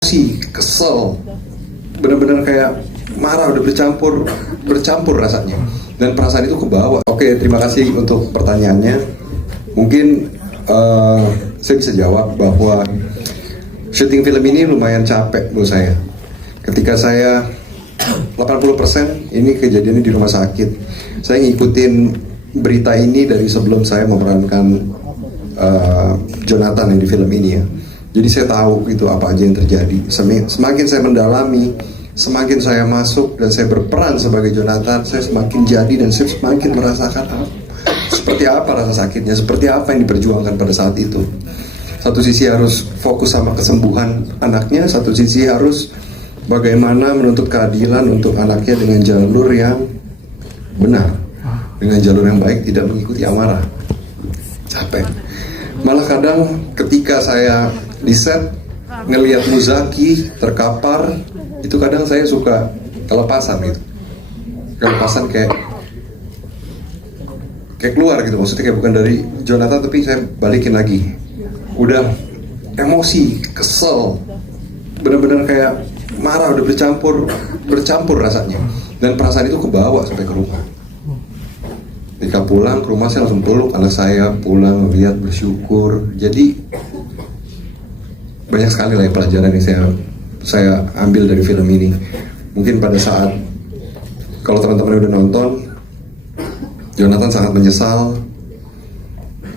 Emosi, kesel, benar-benar kayak marah, udah bercampur rasanya, dan perasaan itu kebawa. Oke, terima kasih untuk pertanyaannya. Mungkin saya bisa jawab bahwa syuting film ini lumayan capek menurut saya. Ketika saya 80% ini kejadiannya di rumah sakit. Saya ngikutin berita ini dari sebelum saya memerankan Jonathan yang di film ini ya. Jadi saya tahu itu apa aja yang terjadi. Semakin saya mendalami, semakin saya masuk dan saya berperan sebagai Jonathan, saya semakin jadi dan saya semakin merasakan seperti apa rasa sakitnya, seperti apa yang diperjuangkan pada saat itu. Satu sisi harus fokus sama kesembuhan anaknya, satu sisi harus bagaimana menuntut keadilan untuk anaknya dengan jalur yang benar, dengan jalur yang baik, tidak mengikuti amarah. Capek. Malah kadang ketika saya di set ngelihat Muzaki terkapar, itu kadang saya suka kelepasan gitu. Kelepasan kayak keluar gitu, maksudnya kayak bukan dari Jonathan tapi saya balikin lagi. Udah emosi, kesel, benar-benar kayak marah, udah bercampur rasanya, dan perasaan itu kebawa sampai ke rumah. Ketika pulang ke rumah saya langsung peluk anak saya, pulang lihat, bersyukur. Jadi banyak sekali lah pelajaran yang saya ambil dari film ini. Mungkin pada saat kalau teman-teman udah nonton, Jonathan sangat menyesal,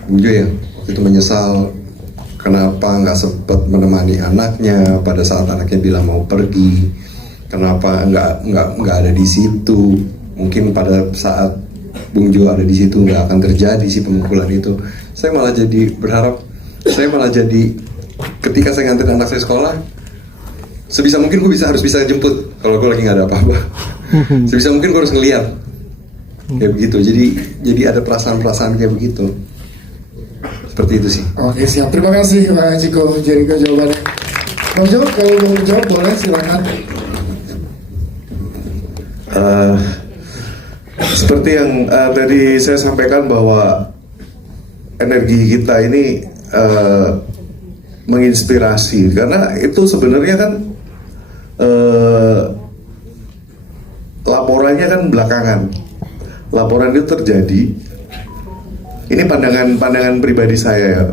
Bung Jo ya, itu menyesal kenapa nggak sempat menemani anaknya pada saat anaknya bilang mau pergi, kenapa nggak ada di situ. Mungkin pada saat Bung Jo ada di situ nggak akan terjadi si pemukulan itu. Saya malah jadi ketika saya nganterin anak saya sekolah, sebisa mungkin gue harus bisa jemput kalau gue lagi nggak ada apa-apa. Sebisa mungkin gue harus ngeliat kayak begitu. Jadi ada perasaan-perasaan kayak begitu. Seperti itu sih. Oke, siap. Terima kasih Bang Ciko Jericho jawabannya. Bang Jo, kalau mau menjawab boleh silakan. Seperti yang tadi saya sampaikan bahwa energi kita ini menginspirasi, karena itu sebenarnya kan laporannya kan belakangan. Laporan itu terjadi. Ini pandangan pribadi saya ya.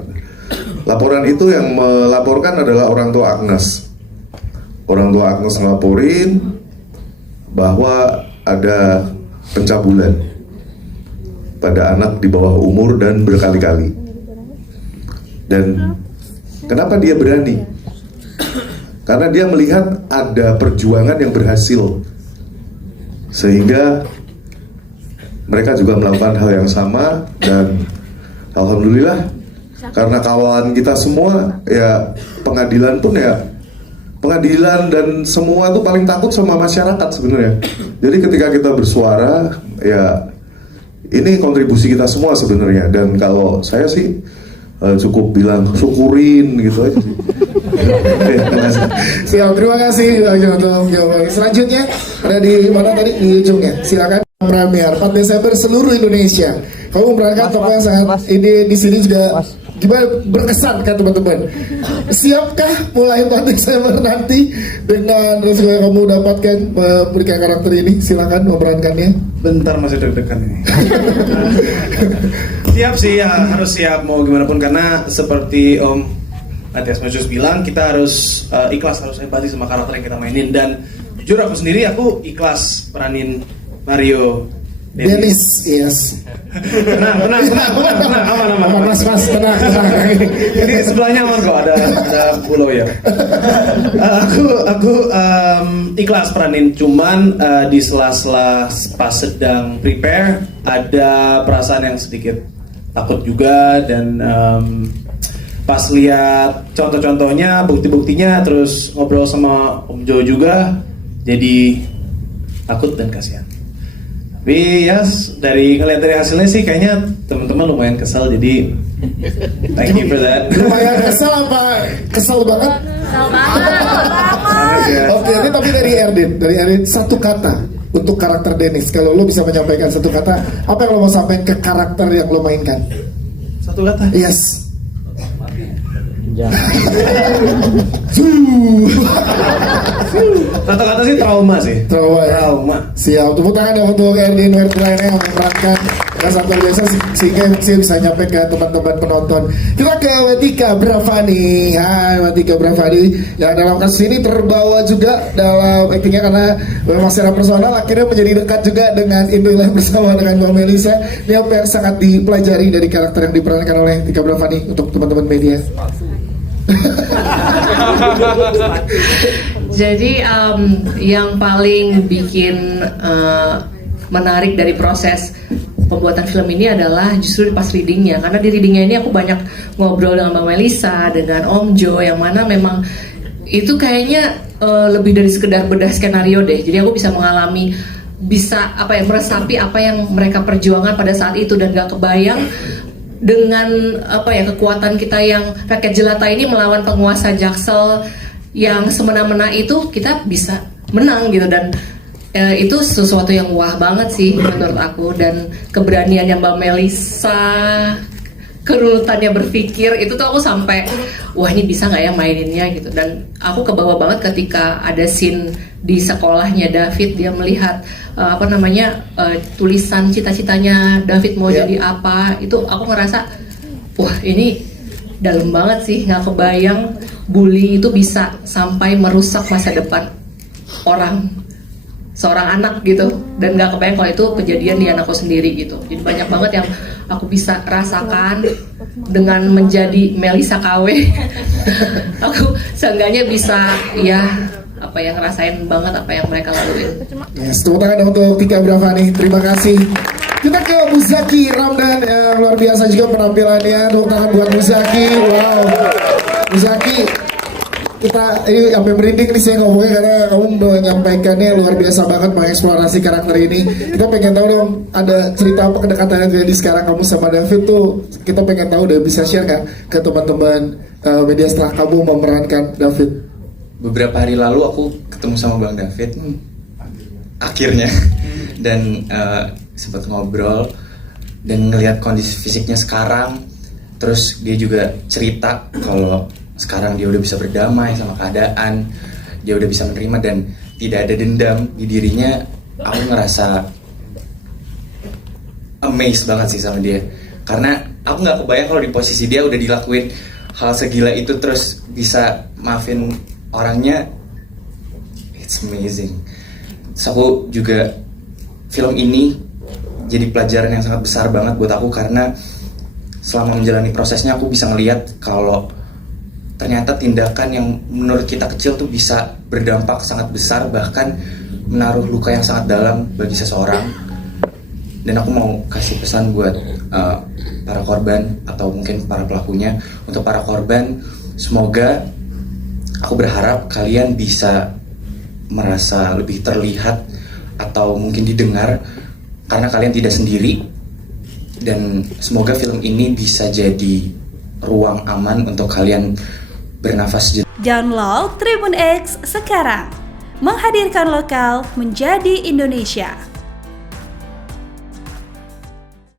Laporan itu yang melaporkan adalah orang tua Agnes. Orang tua Agnes ngelaporin bahwa ada pencabulan pada anak di bawah umur dan berkali-kali. Dan kenapa dia berani? Karena dia melihat ada perjuangan yang berhasil, sehingga mereka juga melakukan hal yang sama. Dan alhamdulillah karena kawan kita semua ya, pengadilan pun ya, pengadilan dan semua itu paling takut sama masyarakat sebenarnya. Jadi ketika kita bersuara ya, ini kontribusi kita semua sebenarnya. Dan kalau saya sih cukup bilang syukurin gitu aja sih. Siap, terima kasih Bang Jo untuk jawabannya. Selanjutnya ada di mana tadi, di ujungnya. Silakan. Premier 4 Desember seluruh Indonesia. Kamu memerankan tokoh yang sangat ini di sini juga gimana, berkesan kan teman-teman. Siapkah mulai 4 Desember nanti dengan resiko yang kamu dapatkan memberikan karakter ini? Silakan memerankannya. Bentar, masih deg-degan ini. Siap sih ya, harus siap mau gimana pun, karena seperti Om Matias Matius bilang, kita harus ikhlas, harus empati sama karakter yang kita mainin. Dan jujur aku sendiri, aku ikhlas peranin Mario Dennis, yes. Tenang, aman. Mas, tenang. Ini sebelahnya aman kok, ada pulau ya. Aku ikhlas peranin, cuman di sela-sela pas sedang prepare ada perasaan yang sedikit takut juga. Dan pas lihat contoh-contohnya, bukti-buktinya, terus ngobrol sama Om Jo juga, jadi takut dan kasihan. Tapi ya, ngeliat dari hasilnya sih kayaknya teman-teman lumayan kesal, jadi thank you for that. Lumayan kesal apa? Kesal banget? Kesal banget. Oke, ini tapi dari Erdin satu kata untuk karakter Dennis. Kalau lo bisa menyampaikan satu kata, apa yang lo mau sampaikan ke karakter yang lo mainkan? Satu kata? Yes. Kata-kata sih trauma sih. Trauma ya. Trauma. Siap, tepuk tangan dong untuk Erdin Werdraina yang memerankan yang sangat luar biasa sehingga saya bisa nyampe ke teman-teman penonton. Kita ke Watika Bravani. Hai Watika Bravani yang dalam kasus ini terbawa juga dalam aktingnya karena memang secara personal akhirnya menjadi dekat juga dengan Indila bersama dengan Mbak Melisa. Ini apa yang sangat dipelajari dari karakter yang diperankan oleh Tika Bravani untuk teman-teman media? Jadi yang paling bikin menarik dari proses pembuatan film ini adalah justru pas readingnya, karena di readingnya ini aku banyak ngobrol dengan Mbak Melisa, dengan Om Jo, yang mana memang itu kayaknya lebih dari sekedar bedah skenario deh. Jadi aku bisa mengalami, bisa meresapi apa yang mereka perjuangkan pada saat itu, dan gak kebayang dengan kekuatan kita yang rakyat jelata ini melawan penguasa Jaksel yang semena-mena itu, kita bisa menang gitu. Dan itu sesuatu yang wah banget sih menurut aku, dan keberaniannya Mbak Melisa, kerunutannya berpikir, itu tuh aku sampai wah ini bisa nggak ya maininnya gitu. Dan aku kebawa banget ketika ada scene di sekolahnya David, dia melihat tulisan cita-citanya David mau jadi apa, itu aku ngerasa wah ini dalam banget sih, nggak kebayang bully itu bisa sampai merusak masa depan seorang anak gitu, dan nggak kebayang kalau itu kejadian di anakku sendiri gitu. Jadi banyak banget yang aku bisa rasakan dengan menjadi Melisa KW. Aku seenggaknya bisa ngerasain banget apa yang mereka laluin. Yes, tepuk tangan untuk Tika Bravani, terima kasih. Kita ke Muzaki Ramdan yang luar biasa juga penampilannya. Tepuk tangan buat Muzaki. Wow, Muzaki, kita ini sampai merinding nih saya ngomongnya karena kamu menyampaikannya luar biasa banget mengeksplorasi karakter ini. Kita pengen tahu dong, ada cerita apa kedekatan yang terjadi sekarang kamu sama David tuh, kita pengen tahu deh, bisa share nggak ke teman-teman media setelah kamu memerankan David? Beberapa hari lalu aku ketemu sama Bang David akhirnya dan sempat ngobrol dan ngelihat kondisi fisiknya sekarang. Terus dia juga cerita kalau sekarang dia udah bisa berdamai sama keadaan, dia udah bisa menerima dan tidak ada dendam di dirinya. Aku ngerasa amazed banget sih sama dia, karena aku nggak kebayang kalau di posisi dia udah dilakuin hal segila itu terus bisa maafin orangnya. It's amazing. Terus aku juga, film ini jadi pelajaran yang sangat besar banget buat aku, karena selama menjalani prosesnya aku bisa ngelihat kalau ternyata tindakan yang menurut kita kecil tuh bisa berdampak sangat besar, bahkan menaruh luka yang sangat dalam bagi seseorang. Dan aku mau kasih pesan buat para korban atau mungkin para pelakunya. Untuk para korban, semoga, aku berharap kalian bisa merasa lebih terlihat atau mungkin didengar, karena kalian tidak sendiri. Dan semoga film ini bisa jadi ruang aman untuk kalian bernafas. Download Tribun X sekarang, menghadirkan lokal menjadi Indonesia.